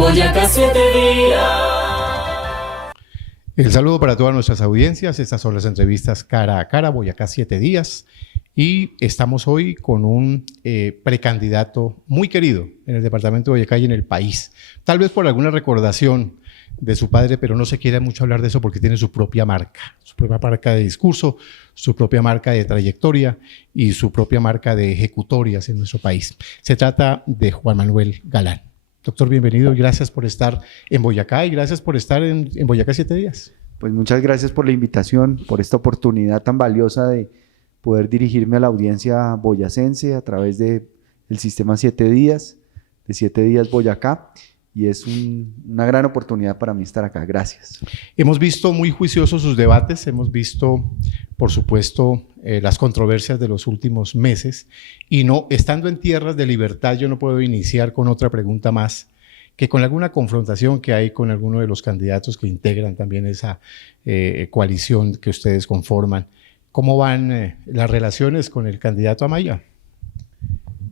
Boyacá 7 días. El saludo para todas nuestras audiencias. Estas son las entrevistas cara a cara, Boyacá 7 días. Y estamos hoy con un precandidato muy querido en el departamento de Boyacá y en el país. Tal vez por alguna recordación de su padre, pero no se quiere mucho hablar de eso porque tiene su propia marca de discurso, su propia marca de trayectoria y su propia marca de ejecutorias en nuestro país. Se trata de Juan Manuel Galán. Doctor, bienvenido y gracias por estar en Boyacá y gracias por estar en Boyacá 7 días. Pues muchas gracias por la invitación, por esta oportunidad tan valiosa de poder dirigirme a la audiencia boyacense a través del sistema 7 días, de 7 días Boyacá, y es una gran oportunidad para mí estar acá. Gracias. Hemos visto muy juiciosos sus debates, hemos visto, por supuesto, las controversias de los últimos meses, y no, estando en tierras de libertad, yo no puedo iniciar con otra pregunta más que con alguna confrontación que hay con alguno de los candidatos que integran también esa coalición que ustedes conforman. ¿Cómo van las relaciones con el candidato Amaya?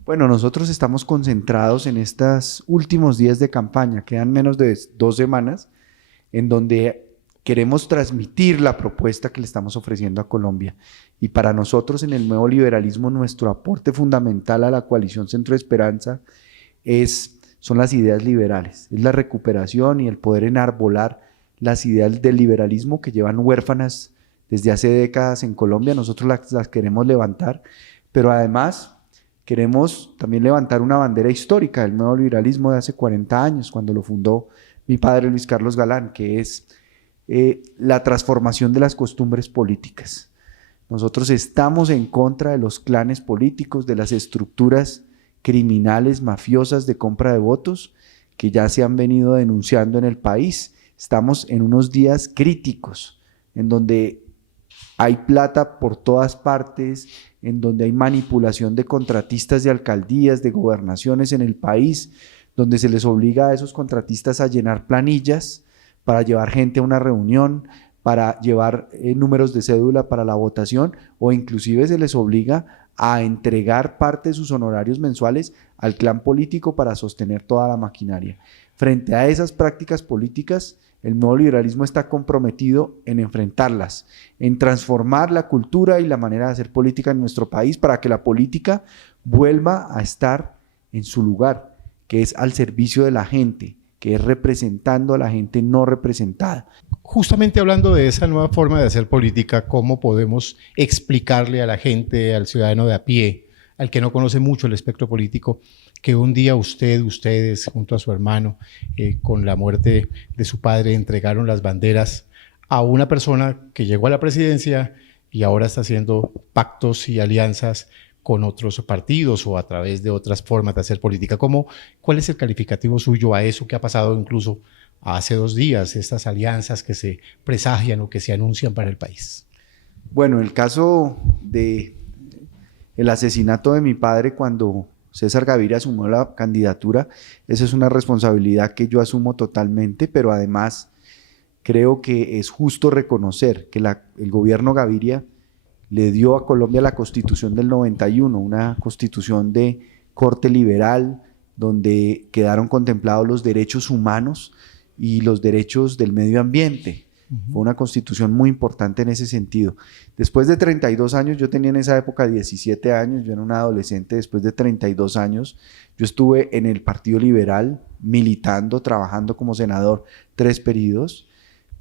Bueno, nosotros estamos concentrados en estos últimos días de campaña, quedan menos de 2 semanas, en donde queremos transmitir la propuesta que le estamos ofreciendo a Colombia. Y para nosotros en el nuevo liberalismo, nuestro aporte fundamental a la coalición Centro de Esperanza son las ideas liberales, es la recuperación y el poder enarbolar las ideas del liberalismo que llevan huérfanas desde hace décadas en Colombia. Nosotros las queremos levantar, pero además queremos también levantar una bandera histórica del nuevo liberalismo de hace 40 años, cuando lo fundó mi padre Luis Carlos Galán, que es la transformación de las costumbres políticas. Nosotros estamos en contra de los clanes políticos, de las estructuras criminales, mafiosas de compra de votos, que ya se han venido denunciando en el país. Estamos en unos días críticos, en donde hay plata por todas partes, en donde hay manipulación de contratistas de alcaldías, de gobernaciones en el país, donde se les obliga a esos contratistas a llenar planillas para llevar gente a una reunión, para llevar números de cédula para la votación, o inclusive se les obliga a entregar parte de sus honorarios mensuales al clan político para sostener toda la maquinaria. Frente a esas prácticas políticas, el nuevo liberalismo está comprometido en enfrentarlas, en transformar la cultura y la manera de hacer política en nuestro país para que la política vuelva a estar en su lugar, que es al servicio de la gente, que es representando a la gente no representada. Justamente hablando de esa nueva forma de hacer política, ¿cómo podemos explicarle a la gente, al ciudadano de a pie, al que no conoce mucho el espectro político, que un día ustedes, junto a su hermano, con la muerte de su padre, entregaron las banderas a una persona que llegó a la presidencia y ahora está haciendo pactos y alianzas con otros partidos o a través de otras formas de hacer política? ¿Cuál es el calificativo suyo a eso que ha pasado incluso hace 2 días, estas alianzas que se presagian o que se anuncian para el país? Bueno, el caso del asesinato de mi padre cuando César Gaviria asumió la candidatura, esa es una responsabilidad que yo asumo totalmente, pero además creo que es justo reconocer que el gobierno Gaviria le dio a Colombia la Constitución del 91, una constitución de corte liberal, donde quedaron contemplados los derechos humanos y los derechos del medio ambiente. Fue una constitución muy importante en ese sentido. Después de 32 años, yo tenía en esa época 17 años, yo era un adolescente. Después de 32 años, yo estuve en el Partido Liberal, militando, trabajando como senador 3 periodos,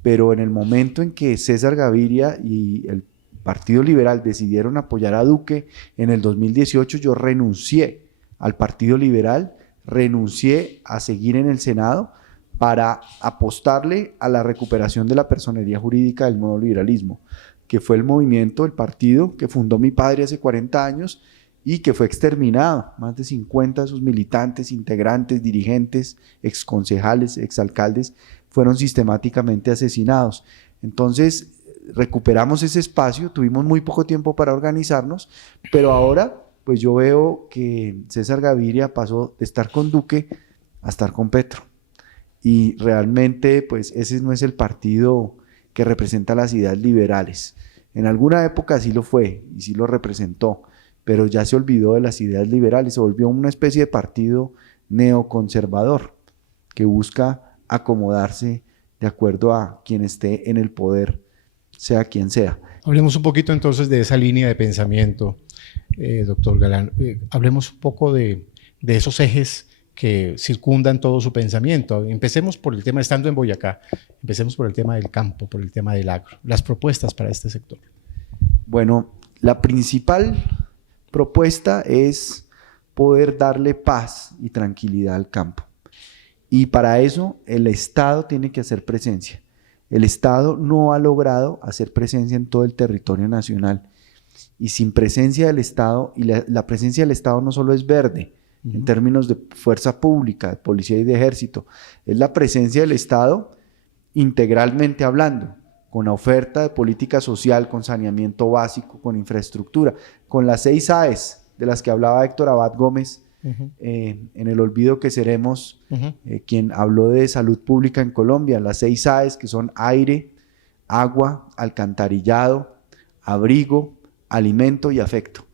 pero en el momento en que César Gaviria y el Partido Liberal decidieron apoyar a Duque en el 2018, yo renuncié al Partido Liberal, renuncié a seguir en el Senado para apostarle a la recuperación de la personería jurídica del nuevo liberalismo, que fue el movimiento, el partido que fundó mi padre hace 40 años y que fue exterminado. Más de 50 de sus militantes, integrantes, dirigentes, exconcejales, exalcaldes fueron sistemáticamente asesinados. Entonces recuperamos ese espacio, tuvimos muy poco tiempo para organizarnos, pero ahora pues yo veo que César Gaviria pasó de estar con Duque a estar con Petro. Y realmente pues ese no es el partido que representa las ideas liberales. En alguna época sí lo fue y sí lo representó, pero ya se olvidó de las ideas liberales, se volvió una especie de partido neoconservador. que busca acomodarse de acuerdo a quien esté en el poder, sea quien sea. Hablemos un poquito entonces de esa línea de pensamiento, doctor Galán. Hablemos un poco de esos ejes que circundan todo su pensamiento. Empecemos por el tema, estando en Boyacá, empecemos por el tema del campo, por el tema del agro, las propuestas para este sector. Bueno, la principal propuesta es poder darle paz y tranquilidad al campo. Y para eso el Estado tiene que hacer presencia. El Estado no ha logrado hacer presencia en todo el territorio nacional. Y sin presencia del Estado, y la presencia del Estado no solo es verde, en términos de fuerza pública, de policía y de ejército, es la presencia del Estado integralmente hablando, con la oferta de política social, con saneamiento básico, con infraestructura, con las 6 AES de las que hablaba Héctor Abad Gómez, en El olvido que seremos, quien habló de salud pública en Colombia, las 6 AES que son aire, agua, alcantarillado, abrigo, alimento y afecto.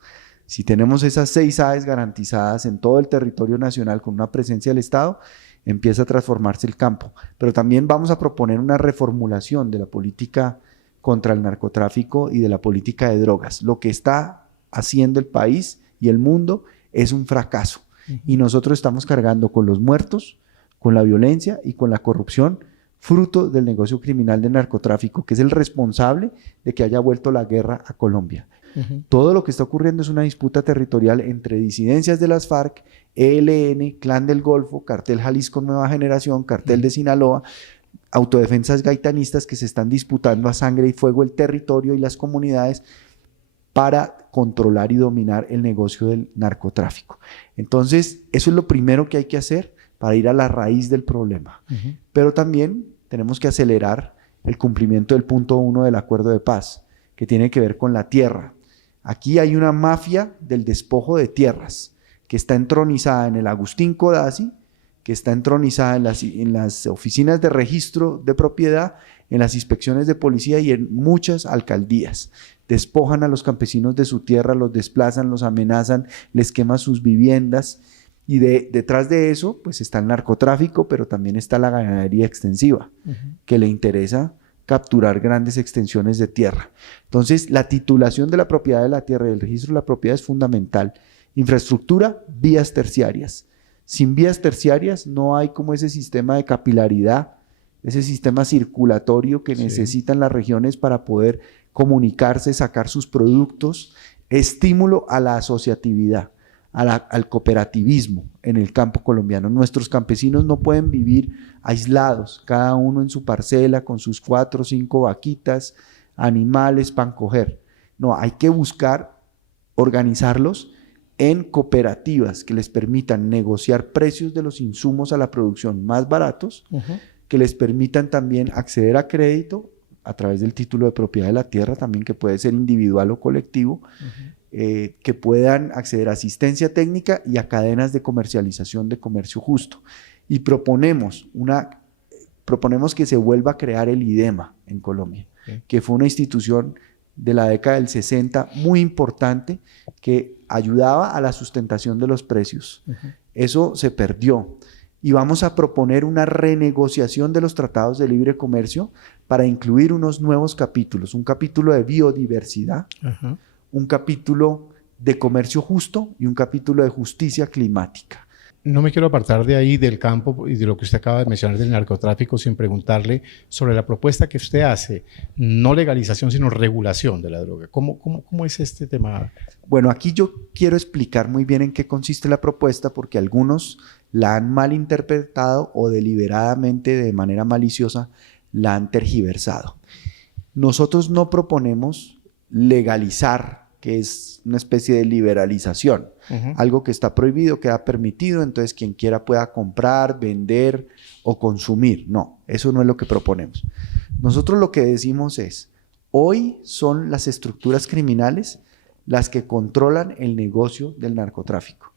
Si tenemos esas 6 AES garantizadas en todo el territorio nacional con una presencia del Estado, empieza a transformarse el campo. Pero también vamos a proponer una reformulación de la política contra el narcotráfico y de la política de drogas. Lo que está haciendo el país y el mundo es un fracaso. Y nosotros estamos cargando con los muertos, con la violencia y con la corrupción, fruto del negocio criminal del narcotráfico, que es el responsable de que haya vuelto la guerra a Colombia. Todo lo que está ocurriendo es una disputa territorial entre disidencias de las FARC, ELN, Clan del Golfo, Cartel Jalisco Nueva Generación, Cartel de Sinaloa, autodefensas gaitanistas que se están disputando a sangre y fuego el territorio y las comunidades para controlar y dominar el negocio del narcotráfico. Entonces, eso es lo primero que hay que hacer para ir a la raíz del problema. Pero también tenemos que acelerar el cumplimiento del punto 1 del acuerdo de paz, que tiene que ver con la tierra. Aquí hay una mafia del despojo de tierras que está entronizada en el Agustín Codazzi, que está entronizada en las oficinas de registro de propiedad, en las inspecciones de policía y en muchas alcaldías. Despojan a los campesinos de su tierra, los desplazan, los amenazan, les queman sus viviendas y detrás de eso pues está el narcotráfico, pero también está la ganadería extensiva, que le interesa capturar grandes extensiones de tierra. Entonces, la titulación de la propiedad de la tierra y el registro de la propiedad es fundamental. Infraestructura, vías terciarias. Sin vías terciarias no hay como ese sistema de capilaridad, ese sistema circulatorio que necesitan las regiones para poder comunicarse, sacar sus productos, estímulo a la asociatividad, al cooperativismo en el campo colombiano. Nuestros campesinos no pueden vivir aislados, cada uno en su parcela, con sus 4 o 5 vaquitas, animales para coger. No, hay que buscar organizarlos en cooperativas que les permitan negociar precios de los insumos a la producción más baratos, que les permitan también acceder a crédito a través del título de propiedad de la tierra, también que puede ser individual o colectivo, que puedan acceder a asistencia técnica y a cadenas de comercialización de comercio justo. Y proponemos que se vuelva a crear el IDEMA en Colombia, que fue una institución de la década del 60 muy importante que ayudaba a la sustentación de los precios. Eso se perdió. Y vamos a proponer una renegociación de los tratados de libre comercio para incluir unos nuevos capítulos, un capítulo de biodiversidad, un capítulo de comercio justo y un capítulo de justicia climática. No me quiero apartar de ahí, del campo y de lo que usted acaba de mencionar del narcotráfico, sin preguntarle sobre la propuesta que usted hace, no legalización, sino regulación de la droga. ¿Cómo es este tema? Bueno, aquí yo quiero explicar muy bien en qué consiste la propuesta, porque algunos la han malinterpretado o deliberadamente, de manera maliciosa, la han tergiversado. Nosotros no proponemos legalizar, que es una especie de liberalización. Algo que está prohibido queda permitido, entonces quien quiera pueda comprar, vender o consumir. No, eso no es lo que proponemos. Nosotros lo que decimos es, hoy son las estructuras criminales las que controlan el negocio del narcotráfico,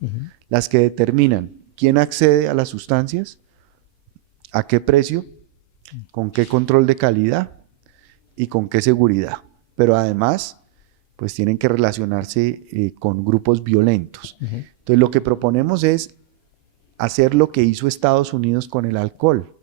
las que determinan quién accede a las sustancias, a qué precio, con qué control de calidad y con qué seguridad. Pero además, pues tienen que relacionarse con grupos violentos. Entonces, lo que proponemos es hacer lo que hizo Estados Unidos con el alcohol.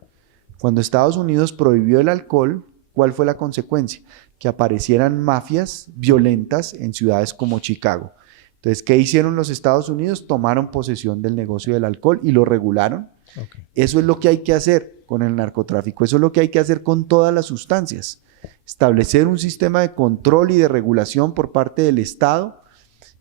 Cuando Estados Unidos prohibió el alcohol, ¿cuál fue la consecuencia? Que aparecieran mafias violentas en ciudades como Chicago. Entonces, ¿qué hicieron los Estados Unidos? Tomaron posesión del negocio del alcohol y lo regularon. Okay. Eso es lo que hay que hacer con el narcotráfico, eso es lo que hay que hacer con todas las sustancias. Establecer un sistema de control y de regulación por parte del Estado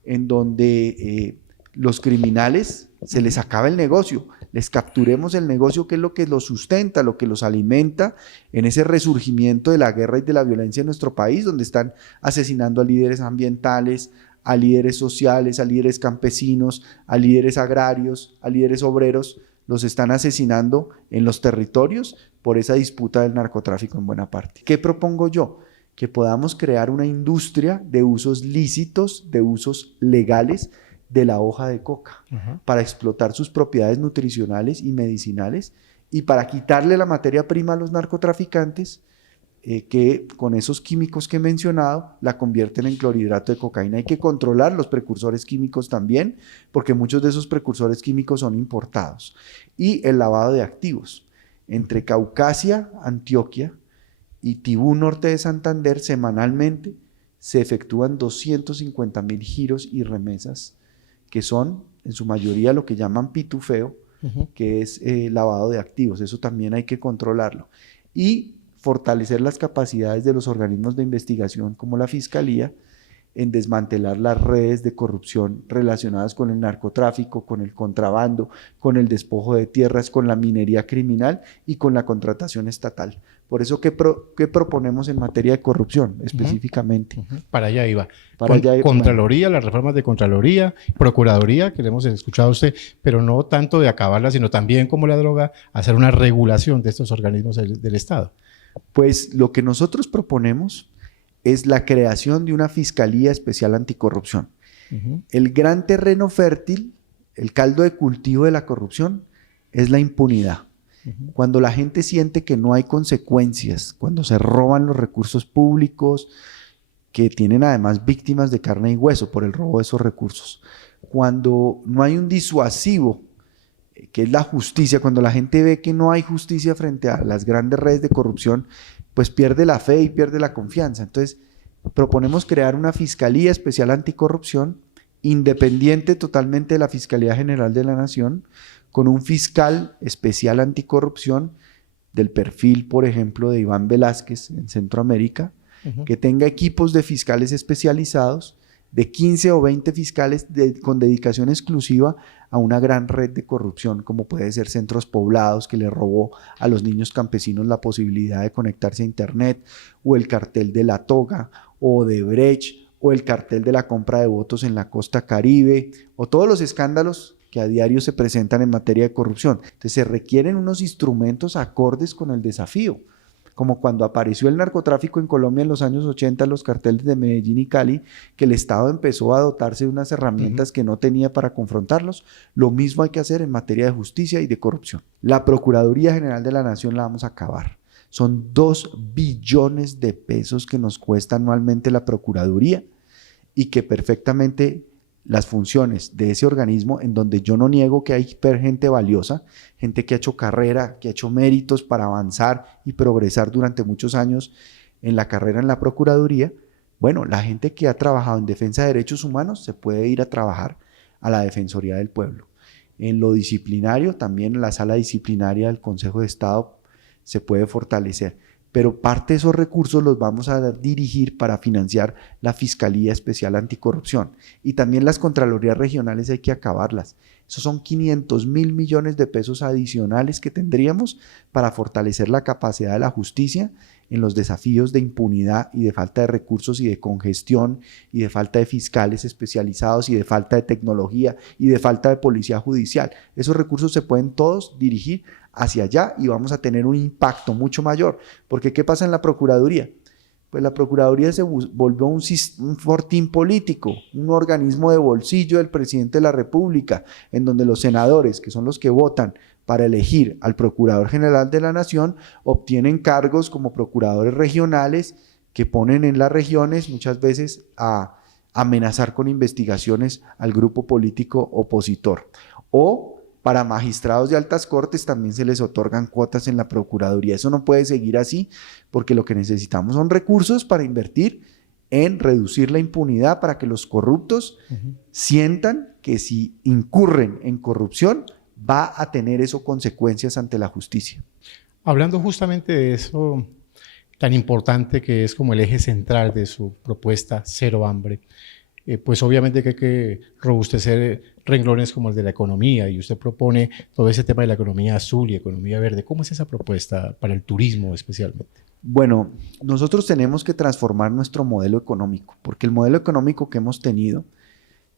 en donde los criminales se les acaba el negocio, les capturemos el negocio que es lo que los sustenta, lo que los alimenta en ese resurgimiento de la guerra y de la violencia en nuestro país, donde están asesinando a líderes ambientales, a líderes sociales, a líderes campesinos, a líderes agrarios, a líderes obreros, los están asesinando en los territorios por esa disputa del narcotráfico en buena parte. ¿Qué propongo yo? Que podamos crear una industria de usos lícitos, de usos legales de la hoja de coca, para explotar sus propiedades nutricionales y medicinales y para quitarle la materia prima a los narcotraficantes que con esos químicos que he mencionado la convierten en clorhidrato de cocaína. Hay que controlar los precursores químicos también, porque muchos de esos precursores químicos son importados. Y el lavado de activos. Entre Caucasia, Antioquia y Tibú, norte de Santander, semanalmente se efectúan 250.000 giros y remesas, que son en su mayoría lo que llaman pitufeo, que es lavado de activos. Eso también hay que controlarlo. Y fortalecer las capacidades de los organismos de investigación como la Fiscalía en desmantelar las redes de corrupción relacionadas con el narcotráfico, con el contrabando, con el despojo de tierras, con la minería criminal y con la contratación estatal. Por eso, ¿qué proponemos en materia de corrupción específicamente? Para allá iba. Contraloría, las reformas de Contraloría, Procuraduría, que le hemos escuchado a usted, pero no tanto de acabarla, sino también como la droga, hacer una regulación de estos organismos del Estado. Pues lo que nosotros proponemos es la creación de una Fiscalía Especial Anticorrupción. El gran terreno fértil, el caldo de cultivo de la corrupción, es la impunidad. Cuando la gente siente que no hay consecuencias, cuando se roban los recursos públicos, que tienen además víctimas de carne y hueso por el robo de esos recursos, cuando no hay un disuasivo, que es la justicia, cuando la gente ve que no hay justicia frente a las grandes redes de corrupción, pues pierde la fe y pierde la confianza. Entonces, proponemos crear una Fiscalía Especial Anticorrupción, independiente totalmente de la Fiscalía General de la Nación, con un fiscal especial anticorrupción del perfil, por ejemplo, de Iván Velázquez en Centroamérica, que tenga equipos de fiscales especializados, de 15 o 20 fiscales con dedicación exclusiva a una gran red de corrupción, como puede ser Centros Poblados, que le robó a los niños campesinos la posibilidad de conectarse a internet, o el cartel de La Toga, o de Brecht, o el cartel de la compra de votos en la costa Caribe, o todos los escándalos que a diario se presentan en materia de corrupción. Entonces se requieren unos instrumentos acordes con el desafío, como cuando apareció el narcotráfico en Colombia en los años 80, los carteles de Medellín y Cali, que el Estado empezó a dotarse de unas herramientas que no tenía para confrontarlos. Lo mismo hay que hacer en materia de justicia y de corrupción. La Procuraduría General de la Nación la vamos a acabar. Son 2 billones de pesos que nos cuesta anualmente la Procuraduría y que perfectamente las funciones de ese organismo, en donde yo no niego que hay gente valiosa, gente que ha hecho carrera, que ha hecho méritos para avanzar y progresar durante muchos años en la carrera en la Procuraduría. Bueno, la gente que ha trabajado en defensa de derechos humanos se puede ir a trabajar a la Defensoría del Pueblo. En lo disciplinario, también en la sala disciplinaria del Consejo de Estado se puede fortalecer. Pero parte de esos recursos los vamos a dirigir para financiar la Fiscalía Especial Anticorrupción. Y también las Contralorías Regionales hay que acabarlas. Esos son 500.000 millones de pesos adicionales que tendríamos para fortalecer la capacidad de la justicia en los desafíos de impunidad y de falta de recursos y de congestión y de falta de fiscales especializados y de falta de tecnología y de falta de policía judicial. Esos recursos se pueden todos dirigir hacia allá y vamos a tener un impacto mucho mayor. Porque ¿qué pasa en la Procuraduría? Pues la Procuraduría se volvió un fortín político, un organismo de bolsillo del presidente de la República, en donde los senadores, que son los que votan para elegir al Procurador General de la Nación, obtienen cargos como procuradores regionales que ponen en las regiones muchas veces a amenazar con investigaciones al grupo político opositor. O Para magistrados de altas cortes también se les otorgan cuotas en la Procuraduría. Eso no puede seguir así, porque lo que necesitamos son recursos para invertir en reducir la impunidad, para que los corruptos sientan que si incurren en corrupción va a tener eso consecuencias ante la justicia. Hablando justamente de eso tan importante que es como el eje central de su propuesta, Cero Hambre, pues obviamente que hay que robustecer renglones como el de la economía, y usted propone todo ese tema de la economía azul y economía verde. ¿Cómo es esa propuesta para el turismo especialmente? Bueno, nosotros tenemos que transformar nuestro modelo económico, porque el modelo económico que hemos tenido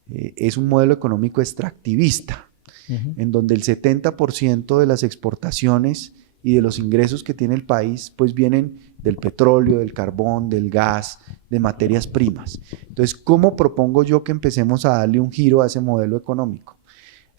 es un modelo económico extractivista, en donde el 70% de las exportaciones y de los ingresos que tiene el país pues vienen del petróleo, del carbón, del gas, de materias primas. Entonces, ¿cómo propongo yo que empecemos a darle un giro a ese modelo económico?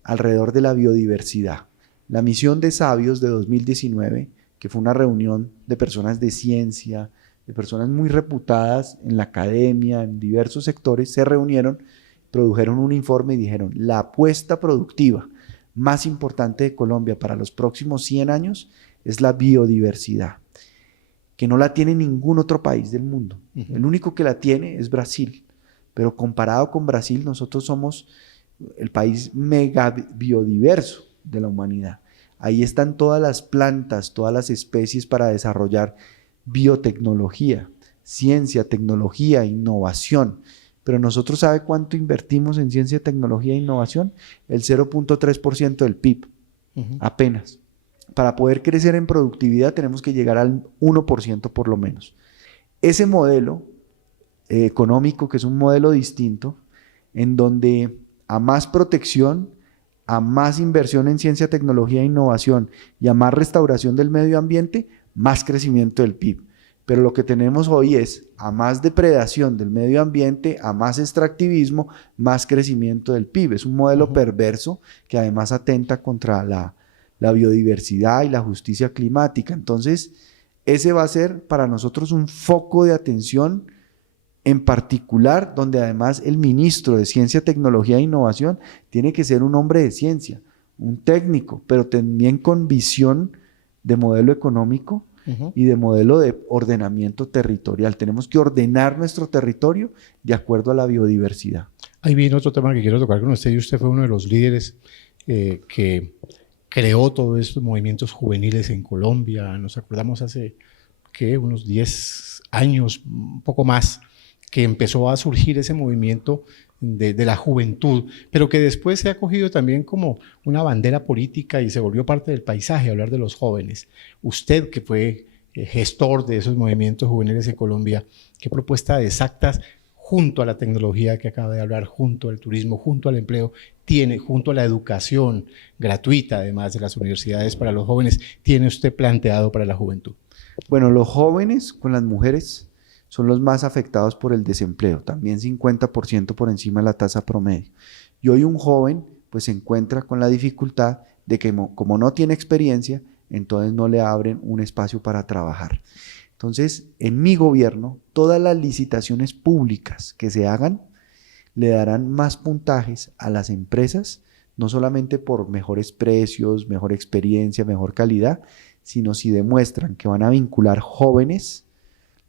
Alrededor de la biodiversidad. La misión de Sabios de 2019, que fue una reunión de personas de ciencia, de personas muy reputadas en la academia, en diversos sectores, se reunieron, produjeron un informe y dijeron: la apuesta productiva más importante de Colombia para los próximos 100 años es la biodiversidad, que no la tiene ningún otro país del mundo. El único que la tiene es Brasil, pero comparado con Brasil, nosotros somos el país mega biodiverso de la humanidad. Ahí están todas las plantas, todas las especies para desarrollar biotecnología, ciencia, tecnología, innovación. Pero nosotros, ¿sabe cuánto invertimos en ciencia, tecnología e innovación? El 0.3% del PIB, apenas. Para poder crecer en productividad tenemos que llegar al 1% por lo menos. Ese modelo económico, que es un modelo distinto, en donde a más protección, a más inversión en ciencia, tecnología e innovación y a más restauración del medio ambiente, más crecimiento del PIB. Pero lo que tenemos hoy es a más depredación del medio ambiente, a más extractivismo, más crecimiento del PIB. Es un modelo perverso que además atenta contra la biodiversidad y la justicia climática. Entonces, ese va a ser para nosotros un foco de atención en particular, donde además el ministro de Ciencia, Tecnología e Innovación tiene que ser un hombre de ciencia, un técnico, pero también con visión de modelo económico y de modelo de ordenamiento territorial. Tenemos que ordenar nuestro territorio de acuerdo a la biodiversidad. Ahí viene otro tema que quiero tocar con usted, y usted fue uno de los líderes que creó todos estos movimientos juveniles en Colombia. Nos acordamos hace unos 10 años, un poco más, que empezó a surgir ese movimiento de la juventud, pero que después se ha cogido también como una bandera política y se volvió parte del paisaje, hablar de los jóvenes. Usted, que fue gestor de esos movimientos juveniles en Colombia, ¿qué propuestas exactas, junto a la tecnología que acaba de hablar, junto al turismo, junto al empleo, tiene, junto a la educación gratuita, además de las universidades para los jóvenes, tiene usted planteado para la juventud? Bueno, los jóvenes con las mujeres son los más afectados por el desempleo, también 50% por encima de la tasa promedio. Y hoy un joven pues se encuentra con la dificultad de que como no tiene experiencia, entonces no le abren un espacio para trabajar. Entonces, en mi gobierno, todas las licitaciones públicas que se hagan le darán más puntajes a las empresas, no solamente por mejores precios, mejor experiencia, mejor calidad, sino si demuestran que van a vincular jóvenes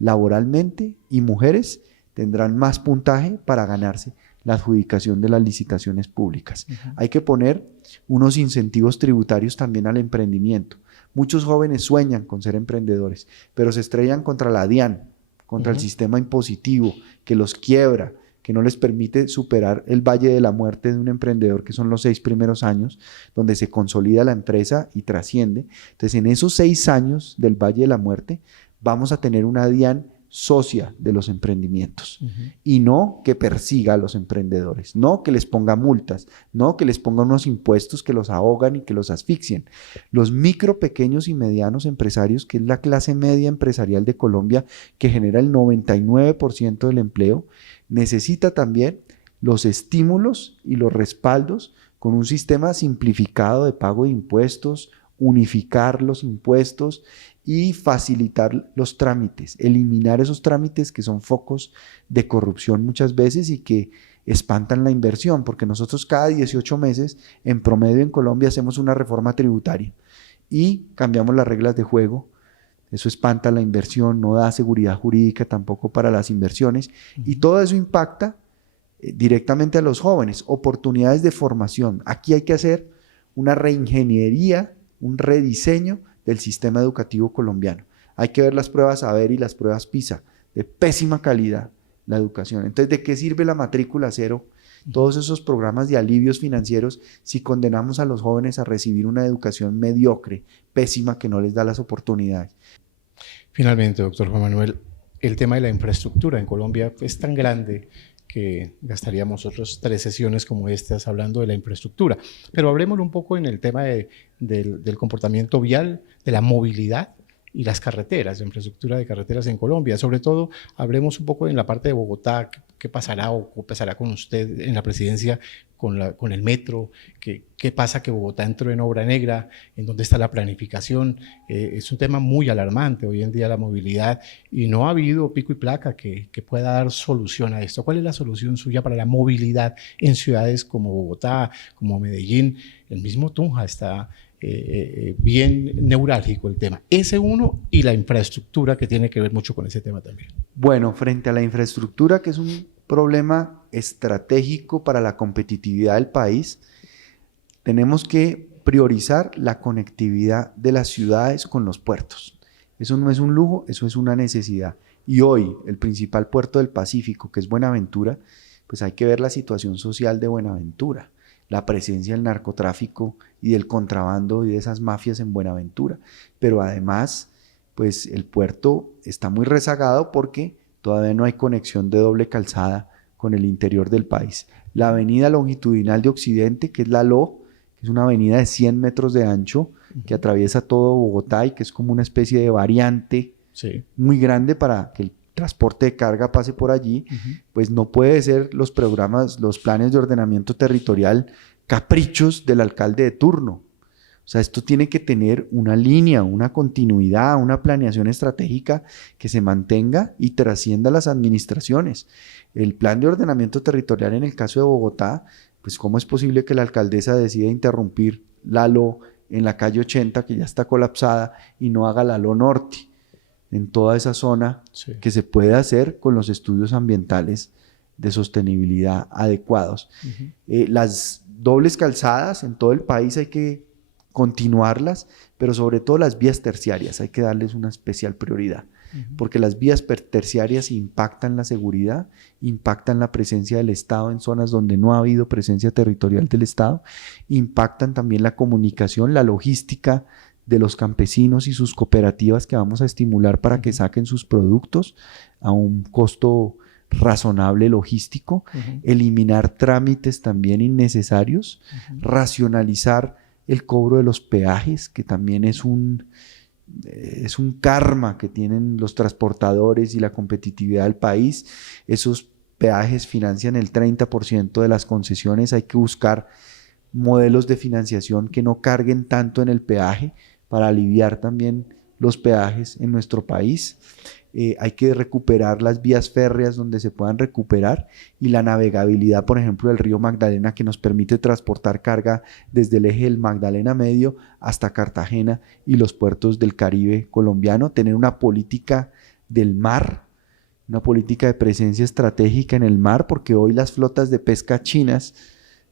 laboralmente, y mujeres tendrán más puntaje para ganarse la adjudicación de las licitaciones públicas. Hay que poner unos incentivos tributarios también al emprendimiento. Muchos jóvenes sueñan con ser emprendedores, pero se estrellan contra la DIAN, contra el sistema impositivo que los quiebra, que no les permite superar el valle de la muerte de un emprendedor, que son los 6 primeros años, donde se consolida la empresa y trasciende. Entonces, en esos 6 años del valle de la muerte, vamos a tener una DIAN socia de los emprendimientos, y no que persiga a los emprendedores, no que les ponga multas, no que les ponga unos impuestos que los ahogan y que los asfixien. Los micro, pequeños y medianos empresarios, que es la clase media empresarial de Colombia, que genera el 99% del empleo, necesita también los estímulos y los respaldos con un sistema simplificado de pago de impuestos, unificar los impuestos y facilitar los trámites, eliminar esos trámites que son focos de corrupción muchas veces y que espantan la inversión, porque nosotros cada 18 meses, en promedio en Colombia, hacemos una reforma tributaria y cambiamos las reglas de juego. Eso espanta la inversión, no da seguridad jurídica tampoco para las inversiones, y todo eso impacta directamente a los jóvenes, oportunidades de formación. Aquí hay que hacer una reingeniería, un rediseño del sistema educativo colombiano. Hay que ver las pruebas Saber y las pruebas PISA, de pésima calidad la educación. Entonces, ¿de qué sirve la matrícula cero? Todos esos programas de alivios financieros si condenamos a los jóvenes a recibir una educación mediocre, pésima, que no les da las oportunidades. Finalmente, doctor Juan Manuel, el tema de la infraestructura en Colombia es tan grande que gastaríamos otras 3 sesiones como estas hablando de la infraestructura. Pero hablemos un poco en el tema del comportamiento vial, de la movilidad y las carreteras, la infraestructura de carreteras en Colombia. Sobre todo, hablemos un poco en la parte de Bogotá, qué pasará o pasará con usted en la presidencia con el metro, qué pasa que Bogotá entró en obra negra, en dónde está la planificación. Es un tema muy alarmante hoy en día la movilidad y no ha habido pico y placa que pueda dar solución a esto. ¿Cuál es la solución suya para la movilidad en ciudades como Bogotá, como Medellín? El mismo Tunja está bien neurálgico el tema. Ese uno y la infraestructura que tiene que ver mucho con ese tema también. Bueno, frente a la infraestructura, que es un problema estratégico para la competitividad del país, tenemos que priorizar la conectividad de las ciudades con los puertos. Eso no es un lujo, eso es una necesidad. Y hoy, el principal puerto del Pacífico, que es Buenaventura, pues hay que ver la situación social de Buenaventura, la presencia del narcotráfico y del contrabando y de esas mafias en Buenaventura. Pero además, pues el puerto está muy rezagado porque todavía no hay conexión de doble calzada con el interior del país. La avenida longitudinal de Occidente, que es la LO, que es una avenida de 100 metros de ancho, que atraviesa todo Bogotá y que es como una especie de variante muy grande para que el transporte de carga pase por allí, pues no puede ser los planes de ordenamiento territorial caprichos del alcalde de turno. O sea, esto tiene que tener una línea, una continuidad, una planeación estratégica que se mantenga y trascienda las administraciones. El plan de ordenamiento territorial en el caso de Bogotá, pues ¿cómo es posible que la alcaldesa decida interrumpir la LO en la calle 80, que ya está colapsada, y no haga la LO Norte en toda esa zona que se puede hacer con los estudios ambientales de sostenibilidad adecuados? Las dobles calzadas en todo el país hay que continuarlas, pero sobre todo las vías terciarias hay que darles una especial prioridad, porque las vías terciarias impactan la seguridad, impactan la presencia del Estado en zonas donde no ha habido presencia territorial del Estado, impactan también la comunicación, la logística de los campesinos y sus cooperativas que vamos a estimular para que saquen sus productos a un costo razonable logístico, eliminar trámites también innecesarios, racionalizar el cobro de los peajes, que también es un karma que tienen los transportadores y la competitividad del país. Esos peajes financian el 30% de las concesiones. Hay que buscar modelos de financiación que no carguen tanto en el peaje para aliviar también los peajes en nuestro país. Hay que recuperar las vías férreas donde se puedan recuperar y la navegabilidad, por ejemplo, del río Magdalena, que nos permite transportar carga desde el eje del Magdalena Medio hasta Cartagena y los puertos del Caribe colombiano. Tener una política del mar, una política de presencia estratégica en el mar, porque hoy las flotas de pesca chinas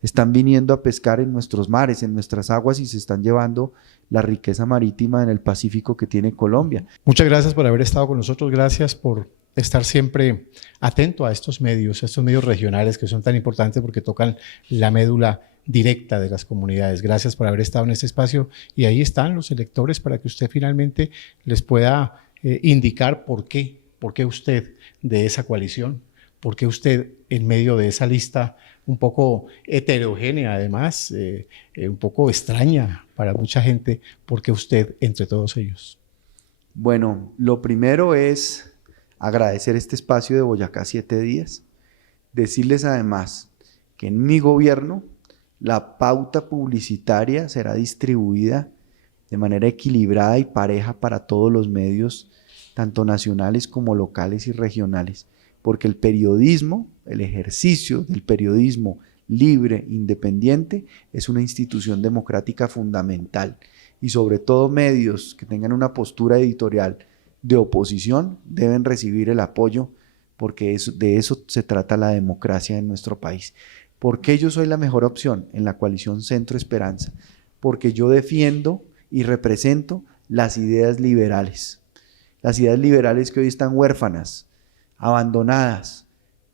están viniendo a pescar en nuestros mares, en nuestras aguas, y se están llevando la riqueza marítima en el Pacífico que tiene Colombia. Muchas gracias por haber estado con nosotros, gracias por estar siempre atento a estos medios regionales que son tan importantes porque tocan la médula directa de las comunidades. Gracias por haber estado en este espacio y ahí están los electores para que usted finalmente les pueda indicar por qué usted de esa coalición, por qué usted en medio de esa lista un poco heterogénea, además, un poco extraña para mucha gente, porque usted entre todos ellos. Bueno, lo primero es agradecer este espacio de Boyacá 7 días, decirles además que en mi gobierno la pauta publicitaria será distribuida de manera equilibrada y pareja para todos los medios, tanto nacionales como locales y regionales, porque el periodismo, el ejercicio del periodismo libre, independiente, es una institución democrática fundamental. Y sobre todo medios que tengan una postura editorial de oposición deben recibir el apoyo, porque de eso se trata la democracia en nuestro país. ¿Por qué yo soy la mejor opción en la coalición Centro Esperanza? Porque yo defiendo y represento las ideas liberales que hoy están huérfanas, abandonadas,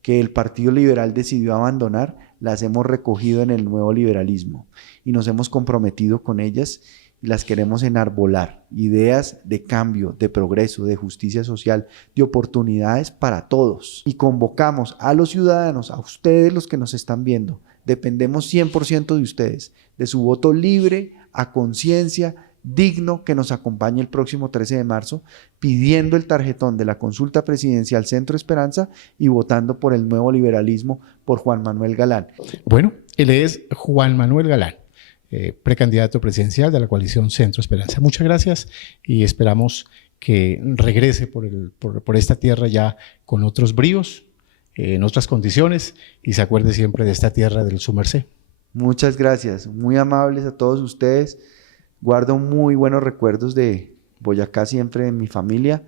que el Partido Liberal decidió abandonar, las hemos recogido en el nuevo liberalismo y nos hemos comprometido con ellas y las queremos enarbolar. Ideas de cambio, de progreso, de justicia social, de oportunidades para todos. Y convocamos a los ciudadanos, a ustedes los que nos están viendo, dependemos 100% de ustedes, de su voto libre, a conciencia, digno, que nos acompañe el próximo 13 de marzo, pidiendo el tarjetón de la consulta presidencial Centro Esperanza y votando por el nuevo liberalismo, por Juan Manuel Galán. Bueno, él es Juan Manuel Galán, precandidato presidencial de la coalición Centro Esperanza. Muchas gracias y esperamos que regrese por esta tierra ya con otros bríos, en otras condiciones, y se acuerde siempre de esta tierra del su merced. Muchas gracias, muy amables a todos ustedes. Guardo muy buenos recuerdos de Boyacá siempre, de mi familia.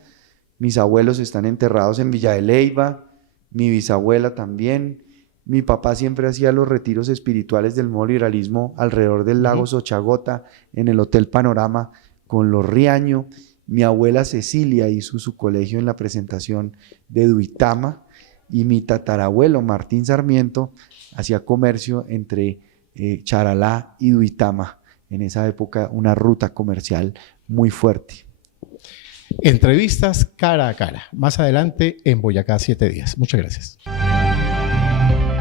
Mis abuelos están enterrados en Villa de Leyva, mi bisabuela también. Mi papá siempre hacía los retiros espirituales del nuevo liberalismo alrededor del lago Xochagota, en el Hotel Panorama, con los Riaño. Mi abuela Cecilia hizo su colegio en la presentación de Duitama, y mi tatarabuelo Martín Sarmiento hacía comercio entre Charalá y Duitama. En esa época, una ruta comercial muy fuerte. Entrevistas cara a cara, más adelante en Boyacá 7 días. Muchas gracias.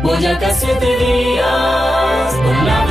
Boyacá 7 días, con la